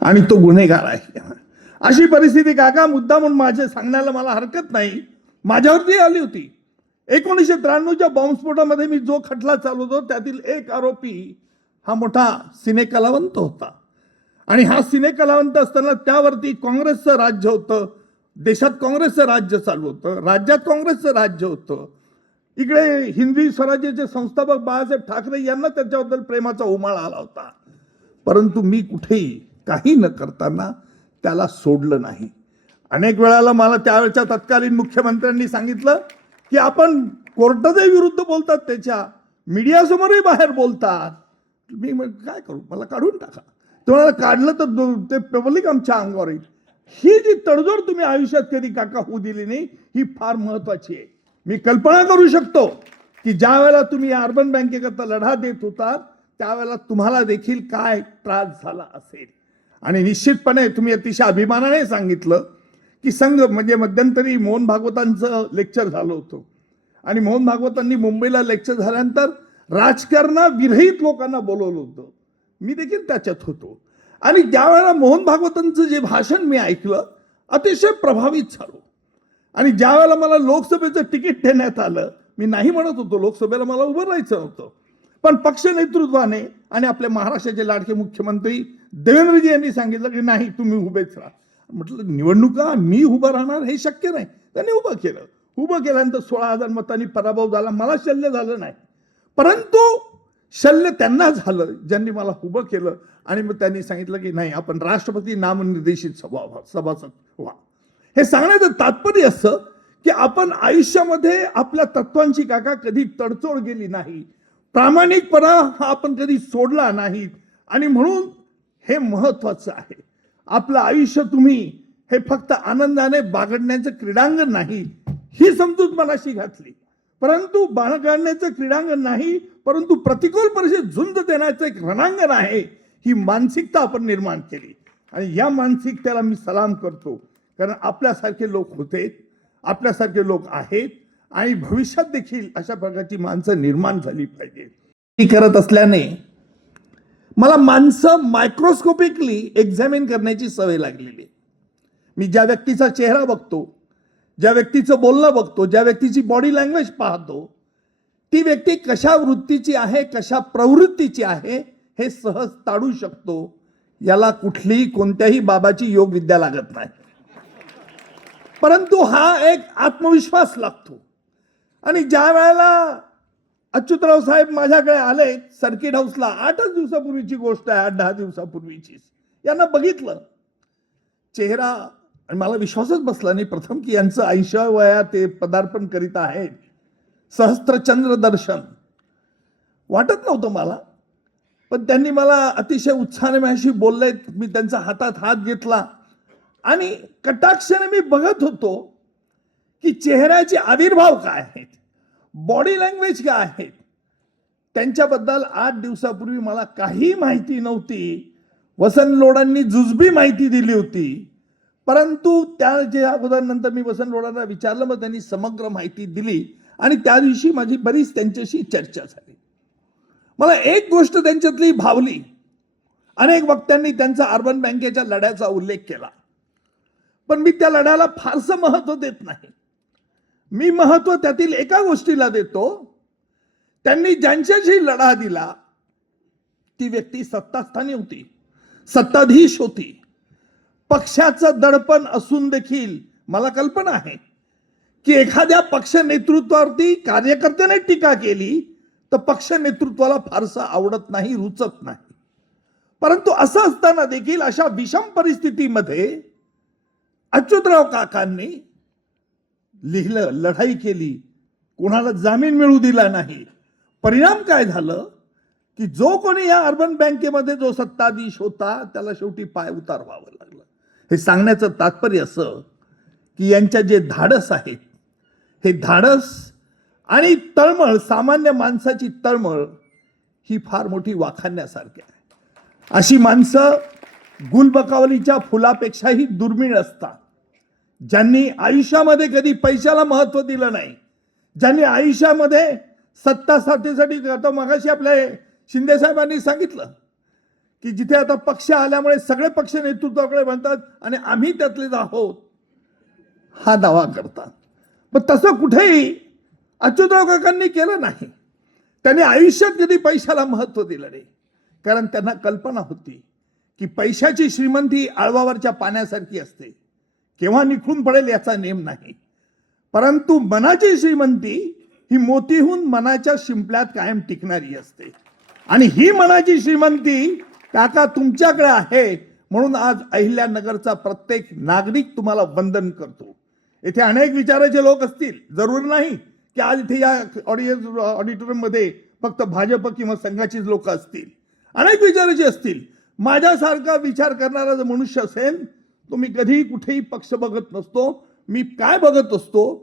आणि तो गुन्हेगार आहे. अशी परिस्थिती काका मुद्दा म्हणून माझे सांगण्याला मला हरकत नाही. माझ्यावरती आली होती. 1993च्या बॉम्बस्फोटामध्ये मी जो खटला चालवतो त्यातील एक आरोपी हा मोठा सिने कलावंत होता. आणि हा सिने कलावंत असताना त्यावरती काँग्रेसचं राज्य होतं, देशात काँग्रेसचं राज्य चालू होतं, राज्यात काँग्रेसचं राज्य होतं. इकडे हिंदवी स्वराज्याचे संस्थापक बाळासाहेब ठाकरे यांना त्याच्याबद्दल प्रेमाचा उमाळा आला होता. परंतु मी कुठेही काही न करताना त्याला सोडलं नाही. अनेक वेळाला मला त्यावेळच्या तत्कालीन मुख्यमंत्र्यांनी सांगितलं की आपण कोर्टाच्या विरुद्ध बोलतात, त्याच्या मीडियासमोरही बाहेर बोलतात. मी काय करू, मला काढून टाका. तुम्हाला काढलं तर ते पब्लिक आमच्या अंगावर येईल. ही जी तडजोड तुम्ही आयुष्यात कधी काका होऊ दिली नाही, ही फार महत्वाची आहे. मी कल्पना करू शकतो की ज्या वेळेला तुम्ही अर्बन बँकेकरता लढा देत होता त्यावेळेला तुम्हाला देखील काय त्रास झाला असेल. आणि निश्चितपणे तुम्ही अतिशय अभिमानाने सांगितलं की संघ म्हणजे मध्यंतरी मोहन भागवतांचं लेक्चर झालं होतं आणि मोहन भागवतांनी मुंबईला लेक्चर झाल्यानंतर राजकारणाविरहित लोकांना बोलवलं होतं. मी देखील त्याच्यात होतो आणि ज्यावेळेला मोहन भागवतांचं जे भाषण मी ऐकलं अतिशय प्रभावित झालो. आणि ज्या वेळेला मला लोकसभेचं तिकीट देण्यात आलं, मी नाही म्हणत होतो, लोकसभेला मला उभं राहायचं नव्हतं, पण पक्ष नेतृत्वाने आणि आपल्या महाराष्ट्राचे लाडके मुख्यमंत्री देवेंद्रजी यांनी सांगितलं की नाही तुम्ही उभेच राहा. म्हटलं निवडणुका मी उभं राहणार हे शक्य नाही. त्यांनी उभं केलं. उभं केल्यानंतर 16,000 मतांनी पराभव झाला. मला शल्य झालं नाही, परंतु शल्य त्यांना झालं ज्यांनी मला उभं केलं. आणि मग त्यांनी सांगितलं की नाही आपण राष्ट्रपती नामनिर्देशित सभासद व्हा. हे सांगण्याचं तात्पर्य असं की आपण आयुष्यामध्ये आपल्या तत्वांची काका कधी तडजोड केली नाही, प्रामाणिकपणा हा आपण कधी सोडला नाही. आणि म्हणून हे महत्वाचं आहे. आपलं आयुष्य तुम्ही हे फक्त आनंदाने बागडण्याचं क्रीडांगण नाही ही समजूत मनाशी घातली, परंतु बागडण्याचं क्रीडांगण नाही, परंतु प्रतिकूल परिस्थितीत झुंज देण्याचं एक रणांगण आहे. ही मानसिकता आपण निर्माण केली आणि या मानसिकतेला मी सलाम करतो. कारण आपल्यासारखे लोक होते, आपल्यासारखे लोक आहेत आणि भविष्यात देखील अशा प्रकारची माणसं निर्माण झाली पाहिजे. करत असल्याने मला माणसं मायक्रोस्कोपिकली एक्झामिन करण्याची सवय लागलेली. मी ज्या व्यक्तीचा चेहरा बघतो, ज्या व्यक्तीचं बोलणं बघतो, ज्या व्यक्तीची बॉडी लँग्वेज पाहतो, ती व्यक्ती कशा वृत्तीची आहे, कशा प्रवृत्तीची आहे हे सहज ताडू शकतो. याला कुठलीही कोणत्याही बाबाची योग विद्या लागत नाही, परंतु हा एक आत्मविश्वास लागतो. आणि ज्या वेळेला अच्युतराव साहेब माझ्याकडे आले सर्किट हाऊसला, 8च दिवसापूर्वीची गोष्ट आहे, 8-10 दिवसापूर्वीचीच, यांना बघितलं चेहरा आणि मला विश्वासच बसला नाही प्रथम की यांचं 80व्या वयात ते पदार्पण करीत आहेत. सहस्त्रचंद्र दर्शन वाटत नव्हतं मला, पण त्यांनी मला अतिशय उत्साहाने माझ्याशी बोलले. मी त्यांचा हातात हात घेतला आणि कटाक्षाने मी बघत होतो की चेहऱ्याचे आविर्भाव काय आहेत, बॉडी लँग्वेज काय आहेत. त्यांच्याबद्दल 8 दिवसापूर्वी मला काही माहिती नव्हती. वसंत लोढांनी जुजबी माहिती दिली होती, परंतु त्या अगोदर नंतर मी वसंत लोढांना विचारलं, मग त्यांनी समग्र माहिती दिली आणि त्या दिवशी माझी बरीच त्यांच्याशी चर्चा झाली. मला एक गोष्ट त्यांच्यातली भावली. अनेक वक्त्यांनी त्यांचा अर्बन बँकेच्या लढ्याचा उल्लेख केला, पण मी त्या लढ्याला फारसं महत्व देत नाही. मी महत्व त्यातील एका गोष्टीला देतो, त्यांनी ज्यांच्याशी लढा दिला ती व्यक्ती सत्तास्थानी होती, सत्ताधीश होती. पक्षाचं दडपण असून देखील मला कल्पना आहे की एखाद्या पक्ष नेतृत्वावरती कार्यकर्त्याने टीका केली तर पक्ष नेतृत्वाला फारसं आवडत नाही, रुचत नाही. परंतु असं असताना देखील अशा विषम परिस्थितीमध्ये अच्युतराव काकांनी लिहिलं, लढाई केली, कोणाला जामीन मिळू दिला नाही. परिणाम काय झालं की जो कोणी या अर्बन बँकेमध्ये जो सत्ताधीश होता त्याला शेवटी पाय उतार व्हावं लागलं. हे सांगण्याचं तात्पर्य असं की यांच्या जे धाडस आहेत, हे धाडस आणि तळमळ, सामान्य माणसाची तळमळ ही फार मोठी वाखाणण्यासारखी आहे. अशी माणसं गुलबकावलीच्या फुलापेक्षाही दुर्मिळ असतात. ज्यांनी आयुष्यामध्ये कधी पैशाला महत्व दिलं नाही, ज्यांनी आयुष्यामध्ये सत्ता साठीसाठी, आता मगाशी आपल्या शिंदे साहेबांनी सांगितलं की जिथे आता पक्ष आल्यामुळे सगळे पक्ष नेतृत्वाकडे म्हणतात आणि आम्ही त्यातलेच आहोत हा दावा करतात. पण तसं कुठेही अच्युतराव काकांनी केलं नाही. त्यांनी आयुष्यात कधी पैशाला महत्व दिलं नाही. कारण त्यांना कल्पना होती की पैशाची श्रीमंती आळवावरच्या पाण्यासारखी असते, केव्हा निखळून पडेल याचा नेम नाही. परंतु मनाची श्रीमंती ही मोतीहून मनाच्या शिंपल्यात कायम टिकणारी असते. आणि ही मनाची श्रीमंती काका तुमच्याकडे आहे. म्हणून आज अहिल्यानगरचा प्रत्येक नागरिक तुम्हाला वंदन करतो. येथे अनेक विचाराचे लोक असतील, जरूर नाही की आज इथे या ऑडिटोरियममध्ये फक्त भाजप किंवा संघाचीच लोक असतील. अनेक विचाराचे असतील. माझ्यासारखा विचार करणारा जर मनुष्य असेल तो मी कधीही कुठेही पक्ष बघत नसतो. मी काय बघत असतो